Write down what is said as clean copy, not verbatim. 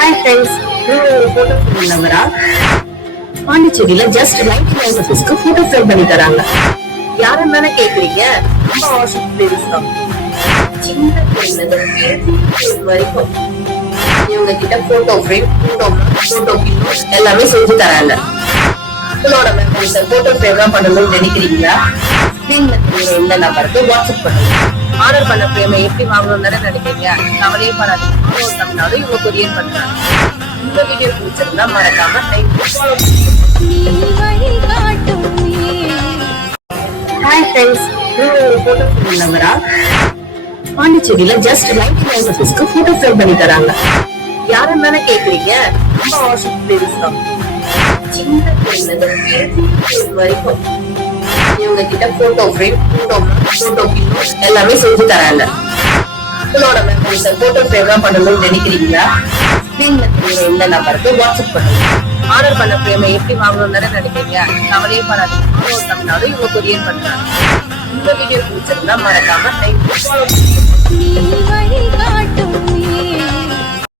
Hi friends, நீங்க ஒரு photo frame லவரா? பாண்டிச்சேரியில ஜஸ்ட் 99 ருபீஸ்க்கு போட்டோ ஃப்ரேம் பண்ணி தராங்க. யாரும் தானே கேக்குறீங்க? நம்ம வாட்ஸ்அப் ஃப்ரேம்ஸ் தான். சின்ன ஃப்ரேம்ல இருந்து பெரிய ஃப்ரேம் வரைக்கும் இவங்க கிட்ட போட்டோ ஃப்ரேம், போட்டோ பின்னோ எல்லாமே செஞ்சு தராங்க. உங்களோட மெமரிஸை போட்டோ ஃப்ரேம் தான் பண்ணணும்னு நினைக்கிறீங்களா? ஸ்கிரீன்ல தெரியுற இந்த நம்பருக்கு வாட்ஸ்அப் பண்ணுங்க. ஆர்டர் பண்ண ஃப்ரேமை எப்படி வாங்கணும்னு தானே நினைக்கிறீங்க? கவலையே படாதீங்க. தமிழ்நாடு இவங்க கொரியர் பண்றாங்க. இந்த வீடியோ பிடிச்சிருந்தா மறக்காம ஹாய் ஃப்ரெண்ட்ஸ், நீங்க ஒரு போட்டோ ஃப்ரேம் லவரா? பாண்டிச்சேரியில ஜஸ்ட் 99 ருபீஸ்க்கு போட்டோ ஃப்ரேம் பண்ணி தராங்க. யாரும் தானே கேக்குறீங்க? நம்ம வாட்ஸ்அப் ஃப்ரேம்ஸ் தான். சின்ன ஃப்ரேம்ல இருந்து பெரிய ஃப்ரேம் வரைக்கும் இவங்க கிட்ட போட்டோ ஃப்ரேம், போட்டோ பின்னோ எல்லாமே செஞ்சு தராங்க. உங்களோட மெமரிஸை போட்டோ ஃப்ரேம் தான் பண்ணணும்னு நினைக்கிறீங்களா? ஸ்கிரீன்ல தெரியுற இந்த நம்பருக்கு வாட்ஸ்அப் பண்ணுங்க. ஆர்டர் பண்ண ஃப்ரேமை எப்படி வாங்கணும்னு தானே நினைக்கிறீங்க? கவலையே படாதீங்க. தமிழ்நாடு இவங்க கொரியர் பண்றாங்க. இந்த வீடியோ பிடிச்சிருந்தா மறக்காம